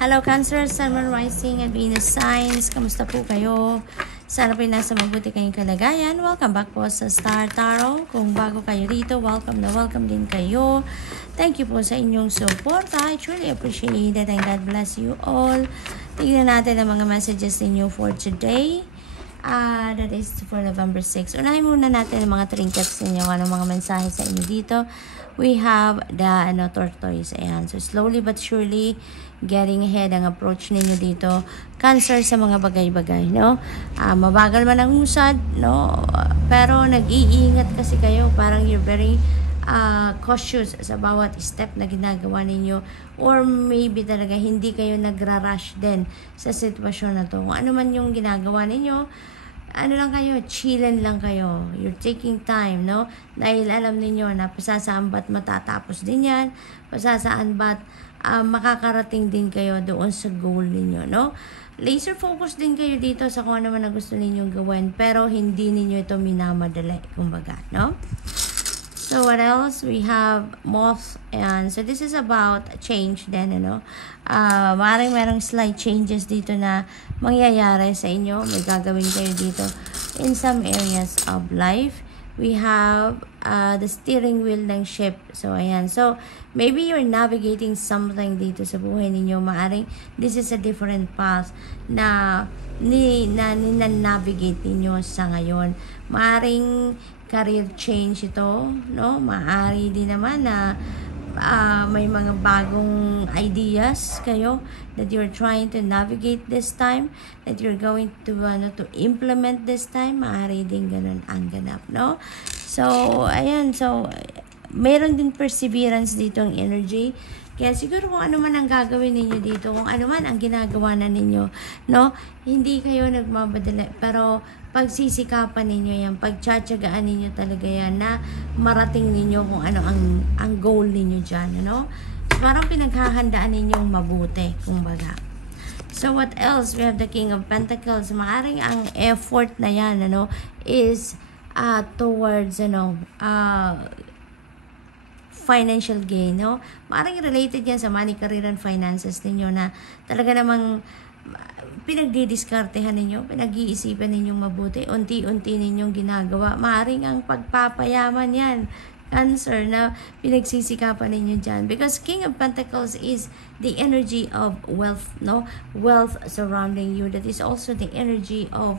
Hello Cancer, Sun, Moon, Rising, and Venus signs. Kamusta po kayo? Sana po nasa mabuti kayong kalagayan. Welcome back po sa Star Tarot. Kung bago kayo dito, welcome din kayo. Thank you po sa inyong support. I truly appreciate it and God bless you all. Tignan natin ang mga messages ninyo for today. That is for November 6. Unahin muna natin ang mga trinkets ninyo. Anong mga mensahe sa inyo dito? We have the tortoise. Ayan. So, slowly but surely, getting ahead ang approach ninyo dito. Cancer sa mga bagay-bagay, no? Mabagal man ang usad, no? Pero nag-iingat kasi kayo. Parang you're very cautious sa bawat step na ginagawa ninyo. Or maybe talaga hindi kayo nagra-rush din sa sitwasyon na to. Kung ano man yung ginagawa ninyo, ano lang kayo, chillen lang kayo. You're taking time, no? Dahil alam niyo na pasasaan ba't matatapos din yan, pasasaan ba't makakarating din kayo doon sa goal niyo, no? Laser focus din kayo dito sa kung ano man na gusto ninyong gawin, pero hindi niyo ito minamadali, kumbaga, no? So, what else? We have Moth. And so, this is about change din, ano? Maaaring merong slight changes dito na mangyayari sa inyo. May gagawin kayo dito in some areas of life. We have the steering wheel ng ship. So, ayan. So, maybe you're navigating something dito sa buhay ninyo. Maaaring this is a different path na navigate ninyo sa ngayon. Maaaring career change ito, no? Maaari din naman na may mga bagong ideas kayo that you're trying to navigate this time, that you're going to implement this time. Maaari din ganun ang ganap, no? So, ayan. So, meron din perseverance dito ang energy. Kaya siguro kung ano man ang gagawin ninyo dito, kung ano man ang ginagawa na ninyo, no? Hindi kayo nagmamadali, pero pagsisikapan ninyo yan, pagtsatsagaan ninyo talaga yan na marating ninyo kung ano ang goal ninyo dyan, ano? So, parang pinaghahandaan ninyong mabuti, kumbaga. So, what else? We have the King of Pentacles. Maaring ang effort na yan, ano, is towards, financial gain, no? Maaring related yan sa money, career, and finances ninyo na talaga namang pinagdidiskartehan ninyo, pinag-iisipan ninyong mabuti, unti-unti ninyong ginagawa. Maaring ang pagpapayaman yan, Cancer, na pinagsisikapan ninyo dyan. Because King of Pentacles is the energy of wealth, no? Wealth surrounding you. That is also the energy of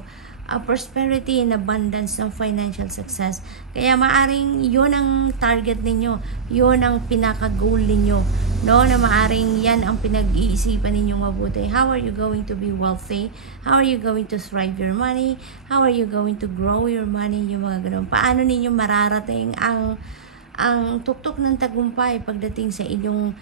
prosperity and abundance ng financial success. Kaya maaring yun ang target ninyo, yun ang pinaka-goal ninyo, no? Na maaring yan ang pinag-iisipan ninyong mabuti. How are you going to be wealthy? How are you going to thrive your money? How are you going to grow your money? Yung mga ganun. Paano ninyo mararating ang tuktok ng tagumpay pagdating sa inyong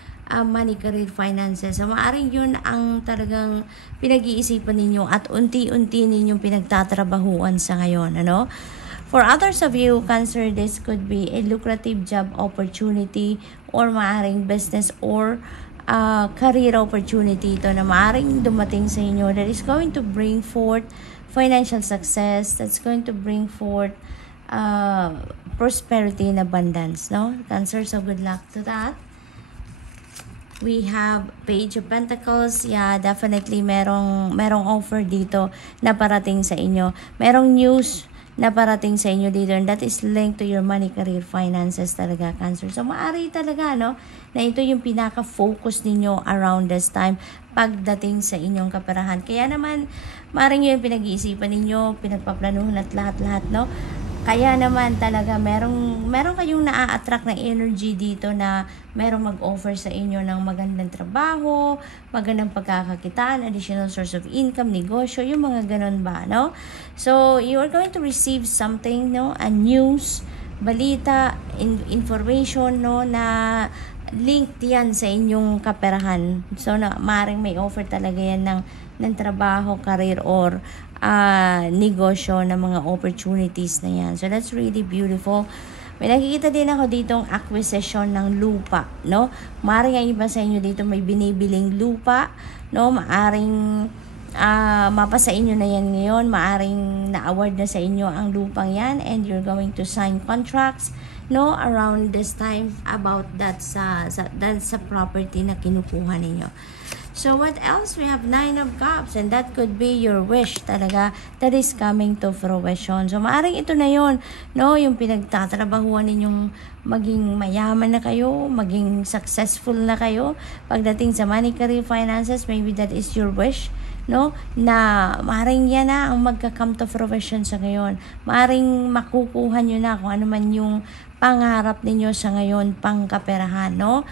money, career, finances. So, maaring yun ang talagang pinag-iisipan ninyo at unti-unti ninyong pinagtatrabahuan sa ngayon, ano? For others of you, Cancer, this could be a lucrative job opportunity or maaring business or career opportunity ito na maaring dumating sa inyo that is going to bring forth financial success, that's going to bring forth prosperity and abundance, no? Cancer, so good luck to that. We have Page of Pentacles. Yeah, definitely merong offer dito na parating sa inyo. Merong news na parating sa inyo dito, and that is linked to your money, career, finances talaga, Cancer. So, maaari talaga, no? Na ito yung pinaka-focus ninyo around this time pagdating sa inyong kaperahan. Kaya naman, maaaring yung pinag-iisipan ninyo, pinagpaplanuhan at lahat-lahat, no? Kaya naman talaga meron kayong na-attract na energy dito na merong mag-offer sa inyo ng magandang trabaho, magandang pagkakakitaan, additional source of income, negosyo, yung mga ganun ba, no? So, you are going to receive something, no? A news, balita, information, no? Na linked yan sa inyong kaperahan. So, maaaring may offer talaga yan ng trabaho, career, or negosyo na mga opportunities na yan. So, that's really beautiful. May nakikita din ako ditong acquisition ng lupa, no? Maaring ang iba sa inyo dito may binibiling lupa, no? Maaring mapasa inyo na yan ngayon. Maaring na-award na sa inyo ang lupang yan and you're going to sign contracts, no? Around this time about that sa property na kinukuha ninyo. So what else? We have 9 of Cups, and that could be your wish talaga that is coming to fruition. So maaring ito na yon, no? Yung pinagtatrabahuan ninyong maging mayaman na kayo, maging successful na kayo pagdating sa money, career, finances. Maybe that is your wish, no? Na maaring yan na ang magka-come to fruition sa ngayon. Maaring makukuha nyo na kung ano man yung pangarap ninyo sa ngayon, pangkaperahan, no?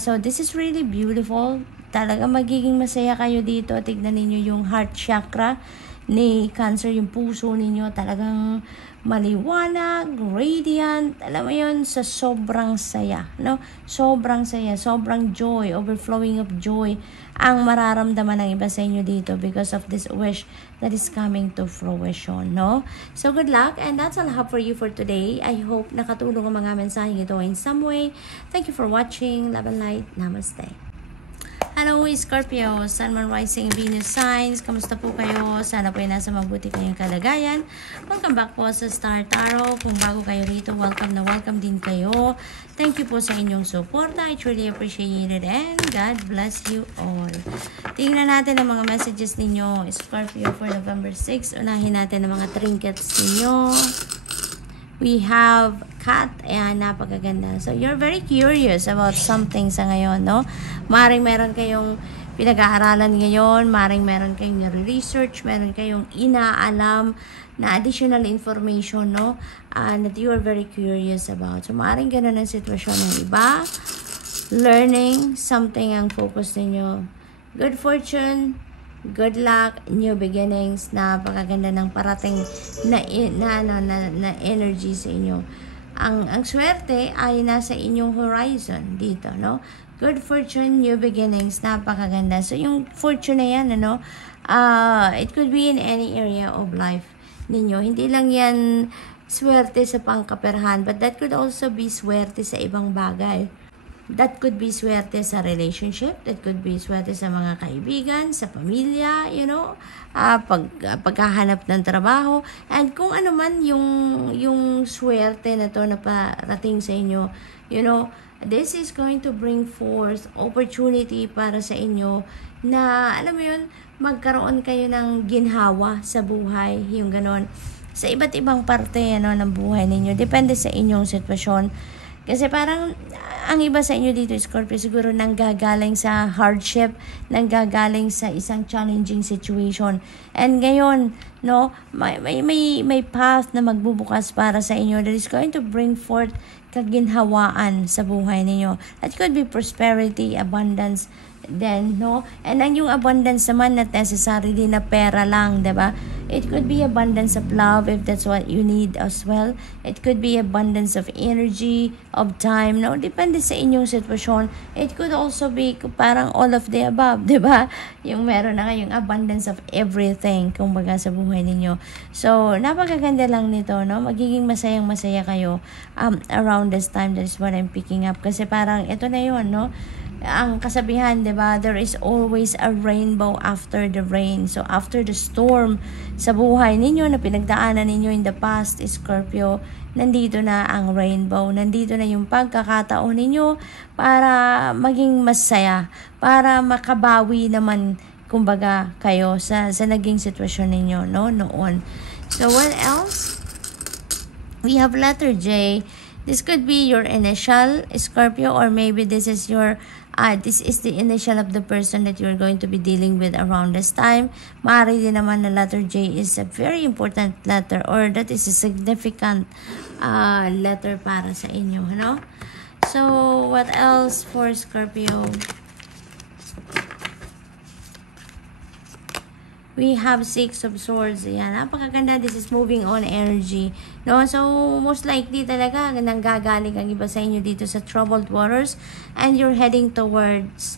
So this is really beautiful. Talaga magiging masaya kayo dito. Tignan ninyo yung heart chakra ni Cancer, yung puso ninyo talagang maliwanag, radiant, alam mo yun, sa sobrang saya, no? Sobrang saya, sobrang joy, overflowing of joy ang mararamdaman ng iba sa inyo dito because of this wish that is coming to fruition, no? So good luck, and that's all I have for you for today. I hope nakatulong ang mga mensahe ito in some way. Thank you for watching. Love and light. Namaste. Hello Scorpio, Sun, Moon, Rising, Venus signs. Kamusta po kayo? Sana po ay nasa mabuti kayong kalagayan. Welcome back po sa Star Tarot. Kung bago kayo rito, welcome na welcome din kayo. Thank you po sa inyong support. I truly appreciate it, and God bless you all. Tingnan natin ang mga messages ninyo, Scorpio, for November 6. Unahin natin ang mga trinkets ninyo. We have cat. Ayan, napakaganda. So, you're very curious about something sa ngayon, no? Maring meron kayong pinag-aaralan ngayon, maring meron kayong research, meron kayong inaalam na additional information, no? That you are very curious about. So, maring ganun ang sitwasyon ng iba. Learning something ang focus ninyo. Good fortune, good luck, new beginnings. Napakaganda ng parating na energy sa inyo. Ang swerte ay nasa inyong horizon dito, no? Good fortune, new beginnings. Napakaganda. So yung fortune na yan, ano, it could be in any area of life ninyo. Hindi lang yan swerte sa pangkaperahan, but that could also be swerte sa ibang bagay. That could be swerte sa relationship. That could be swerte sa mga kaibigan, sa pamilya, you know, paghahanap ng trabaho. And kung ano man yung swerte na to na parating sa inyo, you know, this is going to bring forth opportunity para sa inyo na, alam mo yun, magkaroon kayo ng ginhawa sa buhay, yung ganon. Sa iba't ibang parte, ano, ng buhay ninyo. Depende sa inyong sitwasyon. Kasi parang ang iba sa inyo dito, Scorpio, siguro nanggagaling sa hardship, nanggagaling sa isang challenging situation. And ngayon, no, may path na magbubukas para sa inyo that is going to bring forth kaginhawaan sa buhay ninyo. That could be prosperity, abundance, then, no? And ang yung abundance naman not necessary din na pera lang, diba? It could be abundance of love if that's what you need as well. It could be abundance of energy, of time, no? Depende sa inyong sitwasyon. It could also be parang all of the above, diba? Yung meron na kayong abundance of everything, kumbaga sa buhay ninyo. So, napakaganda lang nito, no? Magiging masayang-masaya kayo around this time. That is what I'm picking up. Kasi parang ito na yun, no? Ang kasabihan, diba, there is always a rainbow after the rain. So, after the storm sa buhay ninyo na pinagdaanan ninyo in the past, Scorpio, nandito na ang rainbow. Nandito na yung pagkakataon ninyo para maging masaya, para makabawi naman, kumbaga, kayo sa naging sitwasyon ninyo, no, noon. So, what else? We have letter J. This could be your initial, Scorpio, or maybe this is your this is the initial of the person that you're going to be dealing with around this time. Maaari din naman na letter J is a very important letter, or that is a significant letter para sa inyo, no? So, what else for Scorpio? We have 6 of Swords. Ayan, napakaganda. This is moving on energy. No? So, most likely talaga, nanggagaling ang iba sa inyo dito sa troubled waters, and you're heading towards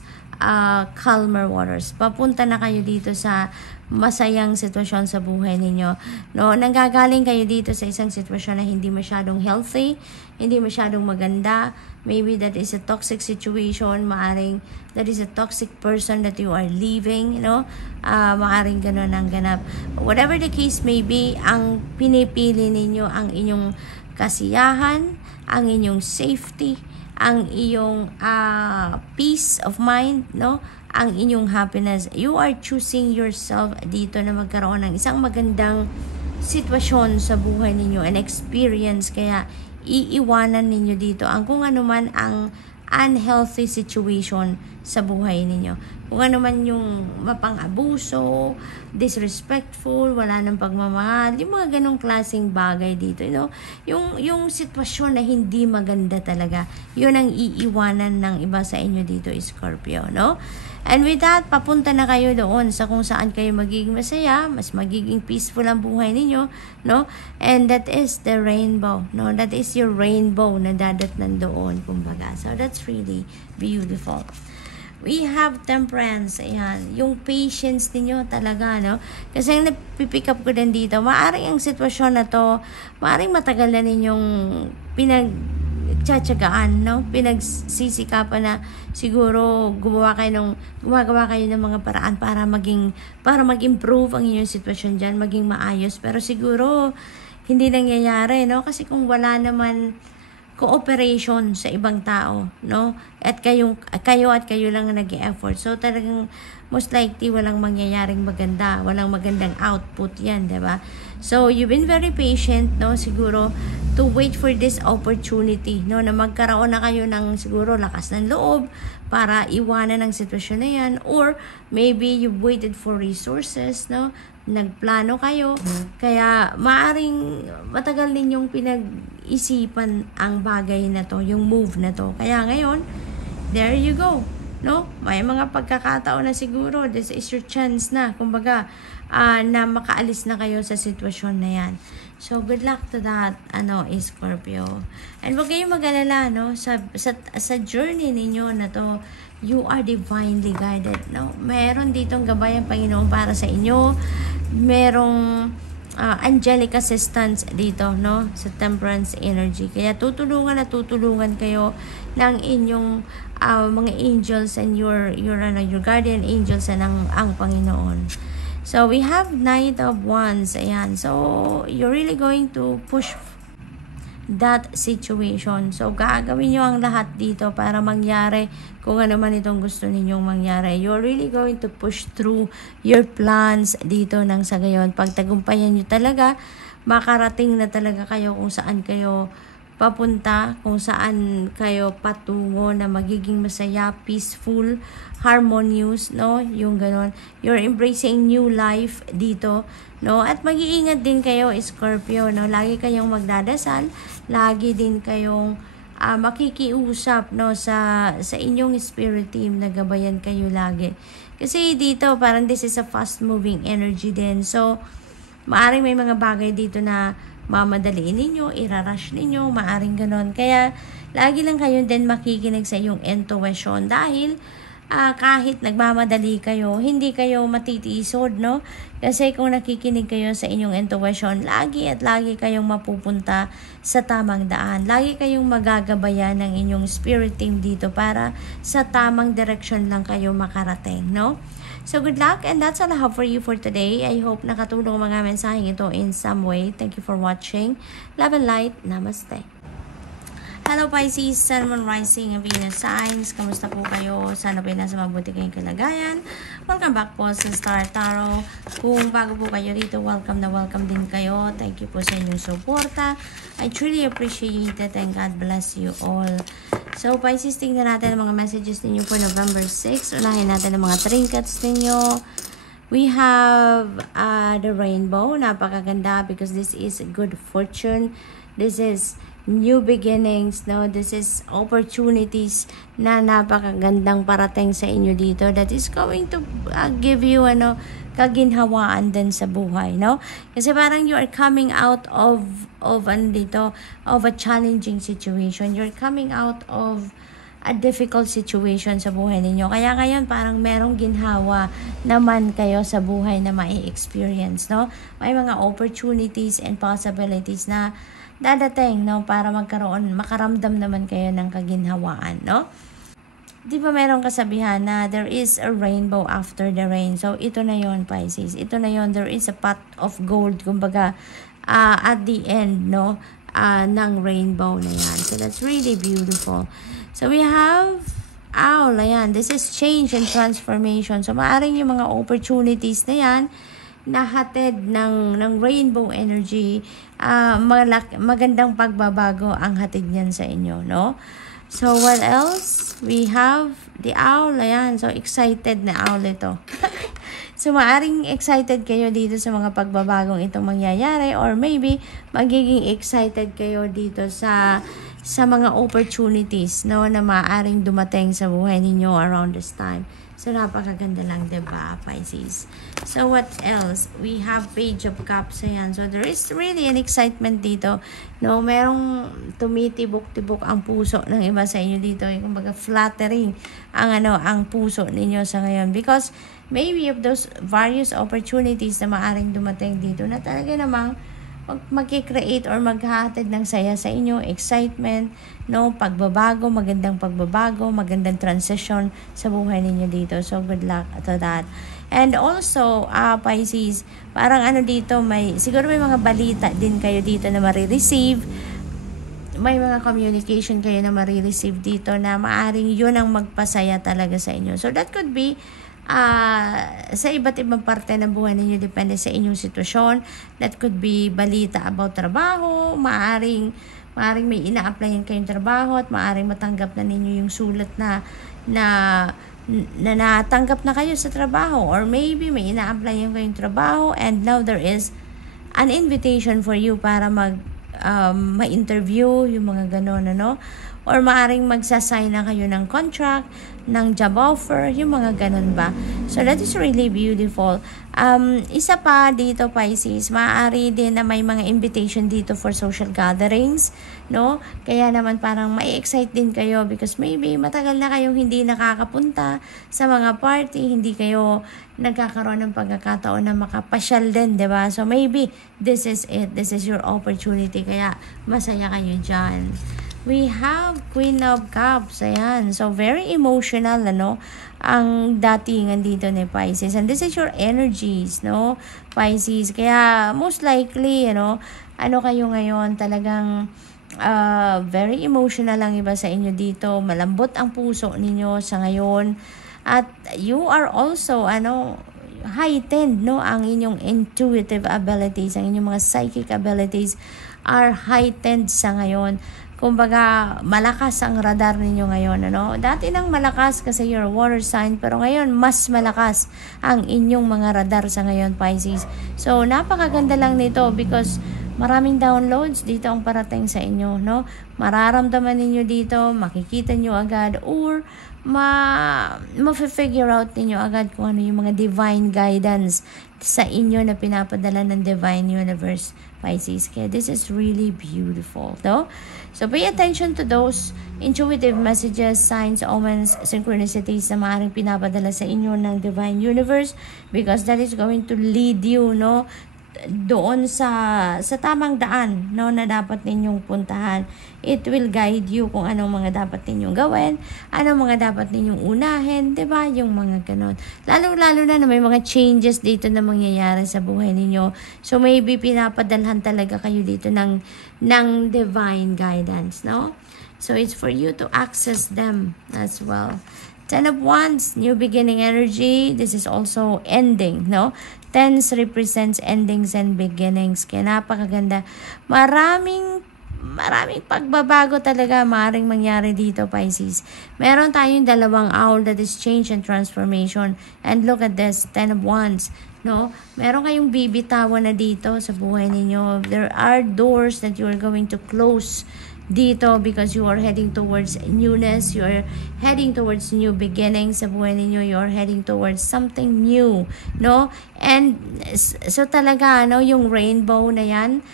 calmer waters. Papunta na kayo dito sa masayang sitwasyon sa buhay ninyo. No? Nanggagaling kayo dito sa isang sitwasyon na hindi masyadong healthy, hindi masyadong maganda. Maybe that is a toxic situation. Maaring that is a toxic person that you are leaving, you know? Maaring gano'n ang ganap. Whatever the case may be, ang pinipili ninyo ang inyong kasiyahan, ang inyong safety, ang iyong peace of mind, no? ang inyong happiness. You are choosing yourself dito na magkaroon ng isang magandang sitwasyon sa buhay ninyo and experience. Kaya iiwanan ninyo dito ang kung ano man ang unhealthy situation sa buhay ninyo. Kung ano man yung mapang-abuso, disrespectful, wala nang pagmamahal, yung mga ganong klaseng bagay dito, yung sitwasyon na hindi maganda talaga, yun ang iiwanan ng iba sa inyo dito, Scorpio, no? And with that, papunta na kayo doon sa kung saan kayo magiging masaya, mas magiging peaceful ang buhay ninyo, no? And that is the rainbow, no? That is your rainbow na dadatnan doon, kumbaga. So that's really beautiful. We have temperance, ayan, yung patience niyo talaga, no? Kasi ang napipick up ko din dito, maaring ang sitwasyon na to, maaring matagal na ninyong pinagtsatsagaan, no? Pinagsisikapan na siguro gumagawa kayo ng mga paraan para mag-improve ang inyong sitwasyon dyan, maging maayos. Pero siguro, hindi nangyayari, no? Kasi kung wala naman cooperation sa ibang tao, no? At kayo lang ang nag-e-effort. So talagang most likely walang mangyayaring maganda, walang magandang output 'yan, 'di ba? So you've been very patient, no? Siguro to wait for this opportunity, no? Na magkaroon na kayo ng siguro lakas ng loob para iwanan ang sitwasyon na 'yan, or maybe you waited for resources, no? Nagplano kayo, kaya maaring matagal ninyong pinag-isipan ang bagay na to, yung move na to. Kaya ngayon, there you go, no? May mga pagkakataon na siguro, this is your chance na, kumbaga, na makaalis na kayo sa sitwasyon na yan. So, good luck to that, Scorpio. And huwag kayong mag-alala, no? Sa journey ninyo na to, you are divinely guided, no? Meron ditong gabay ang Panginoon para sa inyo. Merong angelic assistance dito, no? Sa temperance energy. Kaya tutulungan kayo ng inyong mga angels and your guardian angels and ang Panginoon. So, we have Knight of Wands. Ayan. So, you're really going to push that situation. So, gagawin nyo ang lahat dito para mangyari kung ano man itong gusto ninyong mangyari. You're really going to push through your plans dito ng sa gayon. Pagtagumpayan nyo talaga, makarating na talaga kayo kung saan kayo papunta, kung saan kayo patungo na magiging masaya, peaceful, harmonious, no? Yung ganon. You're embracing new life dito, no? At mag-iingat din kayo, Scorpio, no? Lagi kayong magdadasal, lagi din kayong makikiusap, no? Sa inyong spirit team na gabayan kayo lagi. Kasi dito, parang this is a fast-moving energy din. So, maaring may mga bagay dito na mamadaliin ninyo, irarush ninyo, maaring ganon. Kaya, lagi lang kayo din makikinig sa iyong intuition dahil kahit nagmamadali kayo, hindi kayo matitiisod, no? Kasi kung nakikinig kayo sa inyong intuition, lagi at lagi kayong mapupunta sa tamang daan. Lagi kayong magagabayan ng inyong spirit team dito para sa tamang direction lang kayo makarating, no? So, good luck, and that's all I have for you for today. I hope nakatulong mga mensaheng ito in some way. Thank you for watching. Love and light. Namaste. Hello Pisces, Sun, Moon, Rising, and Venus signs. Kamusta po kayo? Sana po nasa mabuti kayong kalagayan. Welcome back po sa Star Tarot. Kung bago po kayo rito, welcome na welcome din kayo. Thank you po sa inyong suporta. I truly appreciate it and God bless you all. So Pisces, tingnan natin ang mga messages ninyo for November 6. Unahin natin ang mga trinkets ninyo. We have the rainbow. Napakaganda because this is good fortune. This is new beginnings, no? This is opportunities na napakagandang parating sa inyo dito that is going to give you kaginhawaan din sa buhay, no? Kasi parang you are coming out of a challenging situation. You're coming out of a difficult situation sa buhay ninyo. Kaya ngayon parang merong ginhawa naman kayo sa buhay na mai-experience, no? May mga opportunities and possibilities na dadating, no? Para makaramdam naman kayo ng kaginhawaan, no? Di ba merong kasabihan na there is a rainbow after the rain? So, ito na yon Pisces. Ito na yon. There is a pot of gold, kumbaga, at the end, no? Ng rainbow na yan. So, that's really beautiful. So, we have owl, ayan, this is change and transformation. So, maaaring yung mga opportunities na yan, nahatid ng rainbow energy, magandang pagbabago ang hatid niyan sa inyo, no? So, what else? We have the owl, ayan. So, excited na owl ito. So, maaring excited kayo dito sa mga pagbabagong itong mangyayari, or maybe magiging excited kayo dito sa mga opportunities, no, na maaring dumating sa buhay ninyo around this time. So, napakaganda lang, diba, Pisces? So, what else? We have Page of Cups, ayan. So, there is really an excitement dito, no? Merong tumitibok-tibok ang puso ng iba sa inyo dito. Kumbaga, flattering ang puso ninyo sa ngayon. Because, maybe of those various opportunities na maaring dumating dito na talaga namang mag-create or maghahatid ng saya sa inyo, excitement, no, pagbabago, magandang transition sa buhay ninyo dito. So, good luck to that. And also, Pisces, parang dito, siguro may mga balita din kayo dito na marireceive. May mga communication kayo na marireceive dito na maaring yun ang magpasaya talaga sa inyo. So, that could be sa iba't ibang parte ng buhay ninyo, depende sa inyong sitwasyon. That could be balita about trabaho, maaring may ina-applyan kayong trabaho at maaring matanggap na ninyo yung sulat na natanggap na kayo sa trabaho, or maybe may ina-applyan kayong trabaho and now there is an invitation for you para ma-interview, yung mga ganon, or maaring magsasign na kayo ng contract, ng job offer, yung mga ganun ba. So, that is really beautiful. Isa pa dito, Pisces, maaari din na may mga invitation dito for social gatherings, no? Kaya naman parang mai-excite din kayo because maybe matagal na kayong hindi nakakapunta sa mga party, hindi kayo nagkakaroon ng pagkakataon na makapasyal din, diba? So, maybe this is it. This is your opportunity. Kaya masaya kayo dyan. We have Queen of Cups. Ayan. So, very emotional, ang datingan dito ni Pisces. And this is your energies, no? Pisces. Kaya, most likely, kayo ngayon, talagang very emotional ang iba sa inyo dito. Malambot ang puso ninyo sa ngayon. At you are also, heightened, ang inyong intuitive abilities, ang inyong mga psychic abilities are heightened sa ngayon. Kumbaga, malakas ang radar ninyo ngayon, Dati nang malakas kasi you're a water sign, pero ngayon, mas malakas ang inyong mga radar sa ngayon, Pisces. So, napakaganda lang nito because maraming downloads dito ang parating sa inyo, Mararamdaman ninyo dito, makikita nyo agad, or ma-figure out ninyo agad kung ano yung mga divine guidance sa inyo na pinapadala ng Divine Universe, Pisces. Kaya this is really beautiful, So, pay attention to those intuitive messages, signs, omens, synchronicities na maaaring pinapadala sa inyo ng Divine Universe because that is going to lead you, doon sa tamang daan, na dapat ninyong puntahan. It will guide you kung anong mga dapat ninyong gawin, anong mga dapat ninyong unahin, 'di ba? Yung mga ganon. Lalo na may mga changes dito na mangyayari sa buhay ninyo. So maybe pinapadalhan talaga kayo dito ng divine guidance, So it's for you to access them as well. 10 of Wands, new beginning energy. This is also ending, Tens represents endings and beginnings. Kaya napakaganda. Maraming pagbabago talaga maaaring mangyari dito, Pisces. Meron tayong dalawang owl, that is change and transformation. And look at this, 10 of Wands. Meron kayong bibitawan na dito sa buhay ninyo. There are doors that you are going to close dito because you are heading towards newness, you are heading towards new beginnings sa buhay ninyo, you are heading towards something new, and so talaga, yung rainbow na yan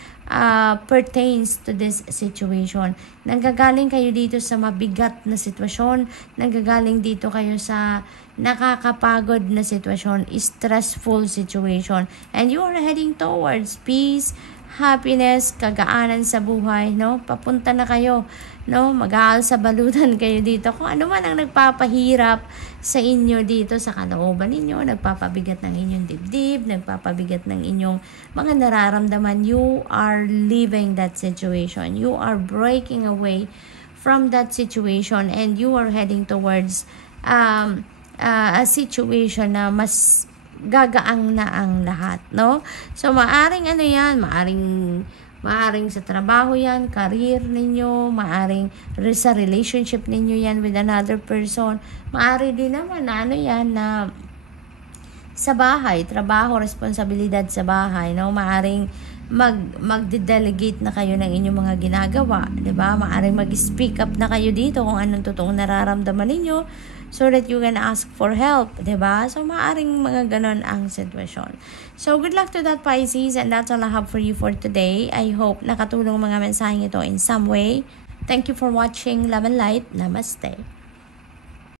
pertains to this situation. Nanggagaling kayo dito sa mabigat na sitwasyon, nanggagaling dito kayo sa nakakapagod na sitwasyon, stressful situation, and you are heading towards peace, happiness, kagaanan sa buhay, Papunta na kayo, mag-aal sa balutan kayo dito. Kung ano man ang nagpapahirap sa inyo dito sa kalooban ninyo, nagpapabigat ng inyong dibdib, nagpapabigat ng inyong mga nararamdaman, you are leaving that situation. You are breaking away from that situation and you are heading towards a situation na mas gagaang na ang lahat, no? So, maaring ano yan, maaring sa trabaho yan, career ninyo, maaring sa relationship ninyo yan with another person, maari din naman na ano yan na sa bahay, trabaho, responsibilidad sa bahay, no? Maaring magde-delegate na kayo ng inyong mga ginagawa, 'di ba? Maaring mag-speak up na kayo dito kung anong totoong nararamdaman ninyo so that you can ask for help, 'di ba? So maaring mga ganon ang sitwasyon. So good luck to that, Pisces, and that's all I have for you for today. I hope nakatulong mga mensaheng ito in some way. Thank you for watching. Love and light. Namaste.